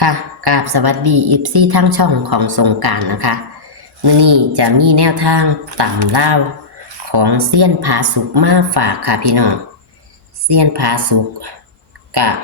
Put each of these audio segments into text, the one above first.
ค่ะกราบสวัสดีอิฟซี่ทั้งช่องของสงกรานต์นะคะมื้อนี้จะมีแนวทางตำล่าวของเซียนผาสุกมาฝากค่ะพี่น้องเซียนผาสุกกับ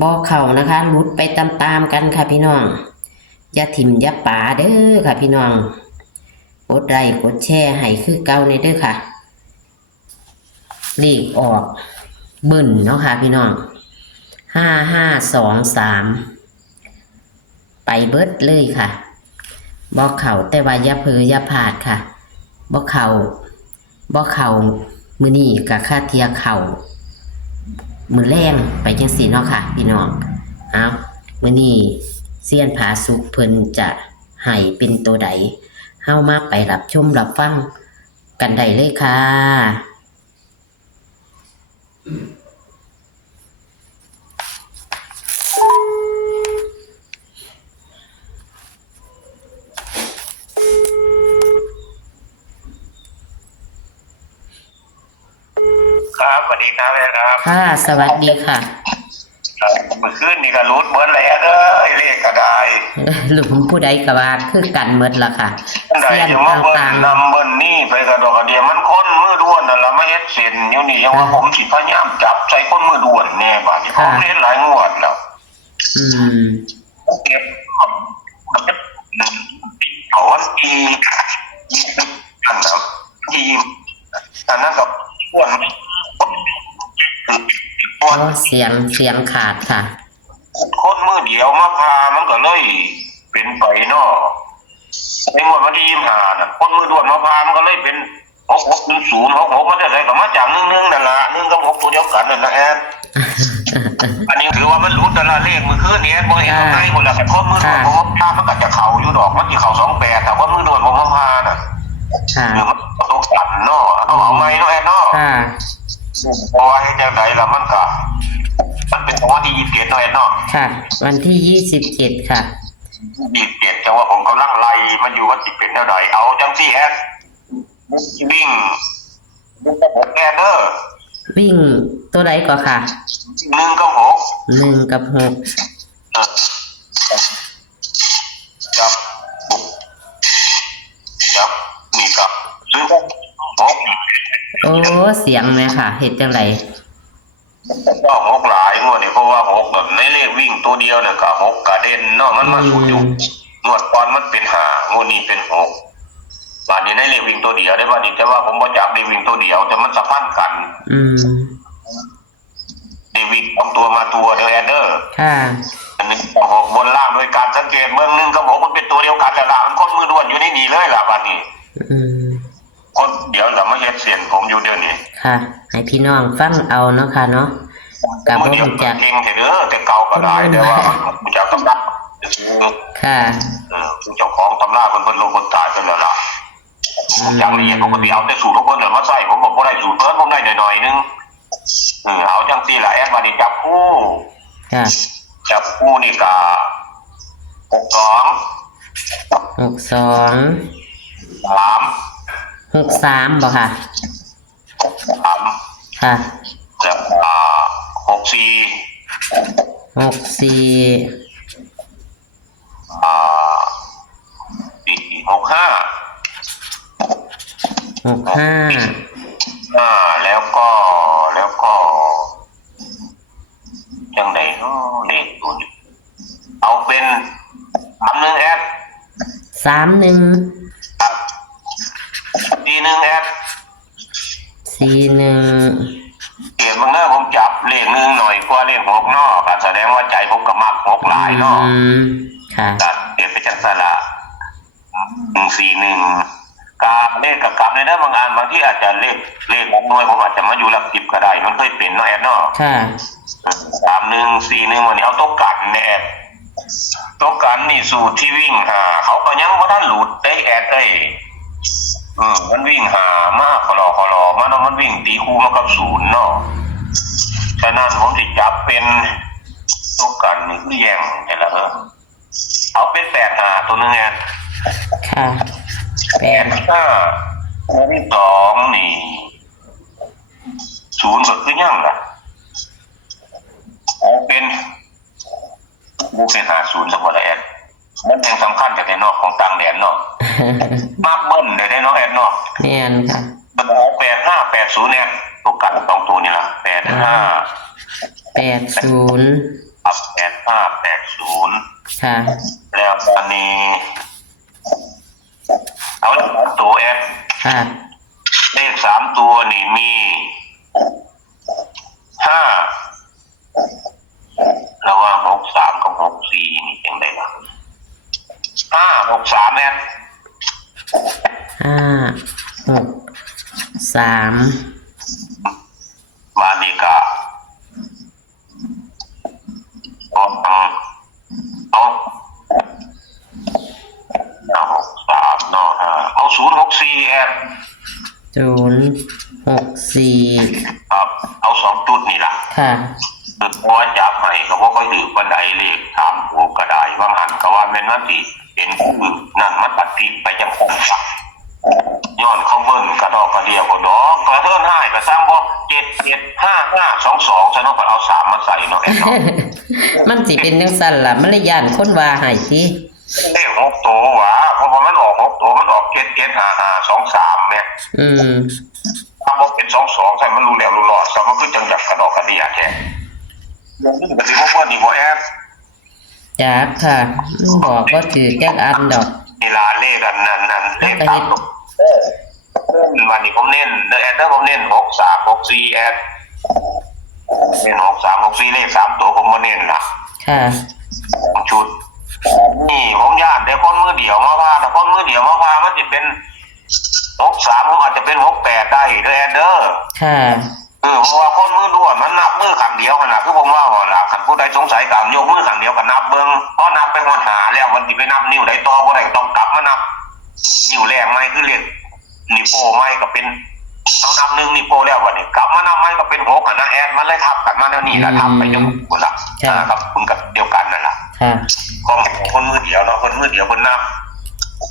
บ่เข้านะคะหลุดไปตามๆกันค่ะพี่น้องอย่าถิ่มอย่าป๋าเด้อค่ะพี่น้องกดไลค์กดแชร์ให้คือเก่าในเด้อค่ะเลขออกเบิ่นเนาะค่ะพี่น้อง5523ไปเบิดเลยค่ะบ่เข้าแต่ว่าอย่าเผลออย่าพลาดค่ะบ่เข้ามื้อนี้ก็ค่าเทียเข้ามื้อแลงไปจังซี่เนาะค่ะพี่น้องเอามื้อนี้เซียนผาสุกเพิ่นจะให้เป็นตัวใดเฮามาไปรับชมรับฟังกันได้เลยค่ะครับสวัสดีครับครับ ค่ะสวัสดีค่ะเมื่อคืนนี่ก็รูดเบิร์ดแล้วเด้อเลขก็ได้ หลุมผู้ใดก็ว่าคือกันหมดล่ะค่ะได้ เซียน อยู่มาเบิ้ล ต่างนำเบิ้ลนี่ไปกระดอกกระเดียมันคนมือด้วนนั่นละไม่เฮ็ดเส้นอยู่นี่ยังว่าผมสิพยายามจับใจคนมือด้วนแน่บาดนี้ผมเล่นหลายงวดแล้วเก็บถอนทีอันนั้นทีอันนั้นกับอ้วน โอ้เสียงขาดค่ะคนมือเดียวมาพามันก็เลยเป็นไปเนาะในงวดวันที่25น่ะคนมือด่วนมาพามันก็เลยเป็น661066มันจะได้ก็มาจาก11นั่นล่ะ1กับ6ตัวเดียวกันนั่นนะแอดอันนี้ถือว่ามันหลุดนั่นล่ะเลขเมื่อคืนนี้บ่เห็นตรงไหนหมดแล้วแต่คนมือด่วนบ่พามันก็จะเข้าอยู่ดอกมันสิเข้า28แต่ว่ามือด่วนบ่มาพาน่ะมันตกกันเนาะเอาใหม่เนาะแอดเนาะเพราะว่าเฮ็ดจังไดล่ะมันเป็นวันที่27เนาะแอดเนาะค่ะวันที่27ค่ะ27จังว่าผมกำลังไล่มันอยู่ว่าสิเป็นเท่าใดเอาจังซี่แอดวิ่งแอดเดอร์วิ่งตัวใดก็ค่ะ1กับ6 1กับ6จับนี่กับ6โอ้เสียงแม่ค่ะเฮ็ดจังไดก็6หลายงวดนี่เพราะว่า6แบบในเลขวิ่งตัวเดียวเนี่ยก็6กระเด็นเนาะมันมาสุดอยู่งวดก่อนมันเป็น5งวดนี้เป็น6บาดนี้ในเลขวิ่งตัวเดียวได้บาดนี้แต่ว่าผมบ่จับเลขวิ่งตัวเดียวแต่มันสัมพันธ์กันเลขวิ่งของตัวมาตัวเดียวแอดเดอร์ค่ะอันนี้6บนล่างโดยการสังเกตเบื้อง1กับ6มันเป็นตัวเดียวกันแต่ละมันคนมือด่วนอยู่ในนี่เลยล่ะบาดนี้คนเดี๋ยวเรามาเฮ็ดเสียนผมอยู่เดี๋ยวนี้ค่ะให้พี่น้องฟังเอาเนาะค่ะเนาะกับบ่รู้จักเก่งเด้อแต่เก่าก็ได้แต่ว่ารู้จักตำราค่ะเจ้าของตำราเพิ่นลงคนตายกันแล้วล่ะอย่างละเอียดปกติเอาแต่สูตรของเพิ่นมาใส่ผมบอกบ่ได้สูตรเพิ่นผมได้หน่อยๆนึงเอาจังซี่ล่ะแอดบัดนี้จับคู่ค่ะจับคู่นี่ก็63บ่ค่ะ3ค่ะแล้ว6465แล้วก็จังได๋เนาะเลขตัวนี้เอาเป็น31แอด31ครับ41แอด41เก็บมึงเด้อผมจับเลข1หน่อยกว่าเลข6เนาะก็แสดงว่าใจผมก็มัก6หลายเนาะค่ะก็เปลี่ยนไปจังซั่นล่ะ141กาเลขกับกลับเลยนะบางอันบางที่อาจจะเลขของหน่วยผมอาจจะมาอยู่หลัก10ก็ได้มันเคยเป็นเนาะแอดเนาะค่ะ3141วันนี้เอาตัวกันแน่ตัวกันนี่สูตรที่วิ่งหาเขาก็ยังบ่ทันหลุดได้แอดเอ้ยมันวิ่งหามากคลอมันมันวิ่งตีคู่มากับ0เนาะฉะนั้นผมสิจับเป็นตัวกันนี่คือแย่งแต่ละเอาเป็น85ตัวนึงแอดค่ะ85ตัวที่2นี่0ก็คือยังล่ะเอาเป็น บุกไปหาศูนย์สมบูรณ์แอดมันยังสำคัญจากในนอกของต่างแดนเนาะ มากเบิ้ลได้เนาะแอดเนาะ แม่นค่ะ 8580เนี่ยตัวกันสองตัวนี่ละ80 ครับ8580ค่ะ แล้วตอนนี้เอาตัวแอด ค่ะ เลข3ตัวนี่มี5ระหว่าง63กับ64นี่จังได๋วะ563เนี่ย 5 6 3 มาดีกาเอา3เนาะเอา064แอด 064ครับเอา2จุดนี่ล่ะ ค่ะ เพราะว่าจับให้ก็บ่ค่อยถือปานใดเลข3ตัวก็ได้ว่าหันก็ว่าแม่นว่าสิเป็นผู้นั่นมันตัดติดไปจังคงจ้ะย้อนเขาเบิ่งกระดอกกระเดียวก็ดอกกระเทินให้ก็สร้างบ่775522ซะเนาะก็เอา3มาใส่เนาะแอนเนาะ มันสิเป็นจังซั่นล่ะมันเลยย่านคนว่าให้ติ เลข6ตัวหว่าเพราะว่ามันออก6ตัวมันออก775523แม่ ถ้าบ่เป็น22ใส่มันรู้แล้วรู้รอดซะมันคือจังจักกระดอกกระเดียแท้มันสิบ่เพิ่นนี่บ่แอด จักค่ะมันบอกบ่ถือจักอันดอก นี่ล่ะเลขอันนั้นเลขตามตัววันนี้ผมเน้นแอดผมเน้น6364แอดเน้น6364เลข3ตัวผมบ่เน้นนะ ค่ะ ชุดนี่ผมย่านได้คนมือเดียวมาพาถ้าคนมือเดียวมาพามันสิเป็น63ผมอาจจะเป็น68ได้เด้อแอดเด้อ ค่ะ เพราะว่าคนมือด้วนมันนับมือข้างเดียวขนาดคือผมว่าหั่นล่ะคันผู้ใดสงสัยก็ยกมือข้างเดียวก็นับเบิ่งพอนับไปฮอดหาแล้วมันสิไปนับนิ้วใดต่อบ่ได้ต้องกลับมานับนิ้วแรกใหม่คือเลขนิ้วโป้ใหม่ก็เป็นเอานับ1นิ้วโป้แล้วบัดนี้กลับมานับใหม่ก็เป็น6อ่ะนะแอดมันเลยทับกันมาแล้วนี่ล่ะทับไปจนพุ่นล่ะครับคุณกับเดียวกันนั่นล่ะ ค่ะ ของคนมือเดียวเนาะคนมือเดียวเพิ่นนับ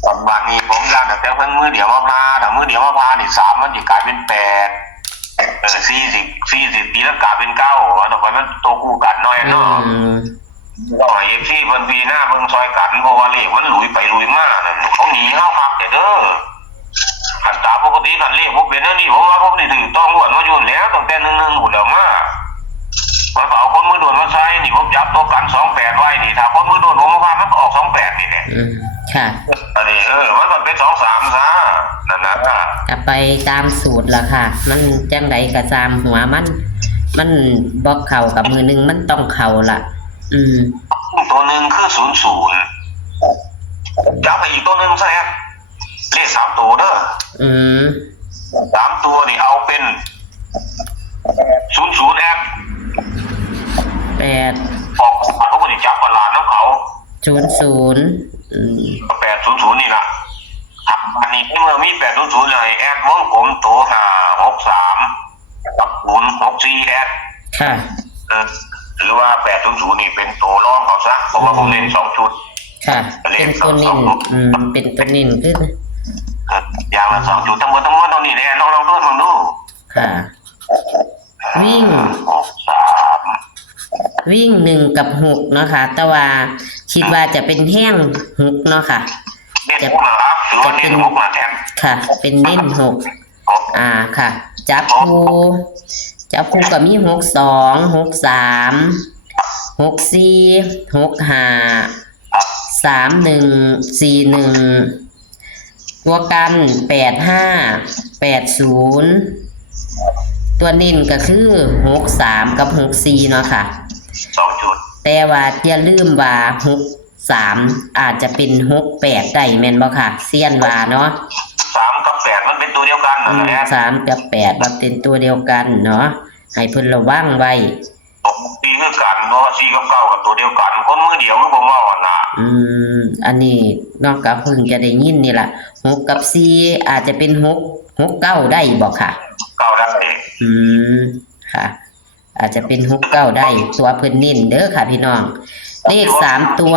ตอนบางนี้ผมย่านแต่เพิ่นมือเดียวมาพาถ้ามือเดียวมาพานี่3มันสิกลายเป็น840ตีแล้วกลายเป็น9แล้วต่อไปมันโตคู่กันน้อยเนาะก็ให้ FC เพิ่นปีหน้าเบิ่งซอยกันเพราะว่าเลขมันหลุยไปหลุยมานั่นเขาหนีเฮาคักแต่เด้อคันตามปกติคันเลขบ่เป็นอันนี้ผมว่าผมนี่ถือต้องหวนมาอยู่แล้วตั้งแต่11หูแล้วมามันเอาคนมือโดนมาใช้นี่ผมจับตัวกัน28ไว้นี่ถ้าคนมือโดนผมมาพามันก็ออก28นี่แหละ ค่ะ อันนี้มันก็เป็น23ซะนั่นนะ ก็ไปตามสูตรล่ะค่ะ มันจังไดก็ตามหัวมันบ่เข้ากับมือนึงมันต้องเข้าล่ะ ตัวหนึ่งคือ00จับไปอีกตัวหนึ่งซะแอดเลข3ตัวเด้อ3ตัวนี่เอาเป็น00แอด 8 ออกเขาก็จะจับประหลาดน้ำเขา 00 800นี่ล่ะครับอันนี้เมื่อมี800เลยแอดวงกลมโต563กับ064แอด ค่ะ หรือว่า800นี่เป็นตัวรองเขาซะเพราะว่าผมเล่น2ชุด ค่ะ เป็นตัวนิ่นเป็นตัวนิ่นขึ้น อย่างละ2จุดทั้งหมดตรงนี้แน่ลองดู ค่ะ วิ่ง วิ่ง1กับ6เนาะค่ะแต่ว่าคิดว่าจะเป็นแห้ง6เนาะค่ะ จะเป็น6มาแทน ค่ะ เป็นเน้น6ค่ะ จับคู่ก็มี62 63 64 65 31 41ตัวกัน85 80ตัวนิ่นก็คือ63กับ64เนาะค่ะ2จุดแต่ว่าอย่าลืมว่า63อาจจะเป็น68ได้แม่นบ่ค่ะเซียนว่าเนาะ3กับ8มันเป็นตัวเดียวกันนะแอด3กับ8มันเป็นตัวเดียวกันเนาะให้เพิ่นระวังไว้4คือกันเนาะ4กับ9กับตัวเดียวกันคนมือเดียวคือผมว่าน่ะอันนี้นอกจากเพิ่งจะได้ยินนี่ล่ะ6กับ4อาจจะเป็น6 9ได้บ่ค่ะ9ได้ค่ะ อาจจะเป็น69ได้ตัวเพิ่นเน้นเด้อค่ะพี่น้องเลข3ตั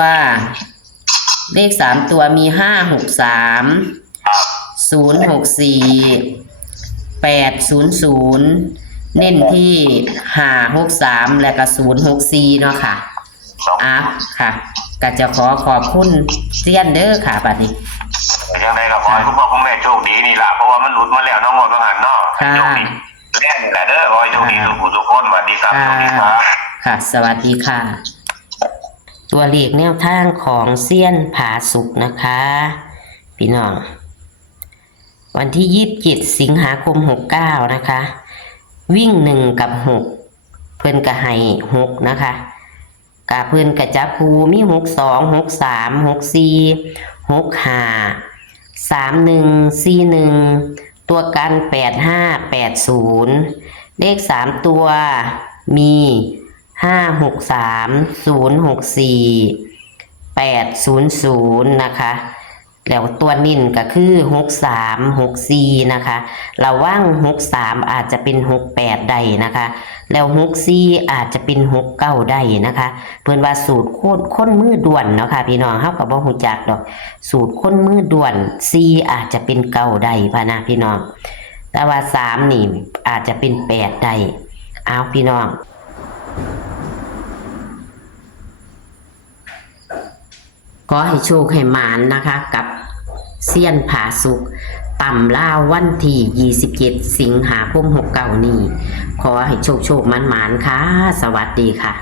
วมี563 064 800เน้นที่563และก็064เนาะค่ะ 2 อ่ะค่ะก็จะขอบคุณเซียนเด้อค่ะบัดนี้ ยังไงก็ขอให้คุณพ่อคุณแม่โชคดีนี่ล่ะเพราะว่ามันหลุดมาแล้วน้องงวดประหารเนาะ ค่ะ โชคดีแน่นี่แหละเด้อขอให้โชคดีทุกผู้ทุกคนสวัสดีครับสวัสดีครับ ค่ะ สวัสดีค่ะ ตัวเลขแนวทางของเซียนผาสุกนะคะ พี่น้อง วันที่27 สิงหาคม 69 นะคะ วิ่ง1 กับ 6 เพิ่นกะให้6นะคะกะเพิ่นกะจับคูมี62 63 64 65 31 41 ตัวกัน85 80 เลข3ตัวมี563 064 800นะคะแล้วตัวนิ่นก็คือ63 64นะคะระวัง63อาจจะเป็น68ได้นะคะแล้ว64อาจจะเป็น69ได้นะคะเพิ่นว่าสูตรค้นมือด่วนเนาะค่ะพี่น้องเฮาก็บ่ฮู้จักดอกสูตรค้นมือด่วน4อาจจะเป็น9ได้พะนะพี่น้องแต่ว่า3นี่อาจจะเป็น8ได้เอาพี่น้องขอให้โชคให้หมานนะคะกับเซียนผาสุกต่ำล่าวันที่27 สิงหาคม 69 นี้ขอให้โชคหมานๆค่ะสวัสดีค่ะ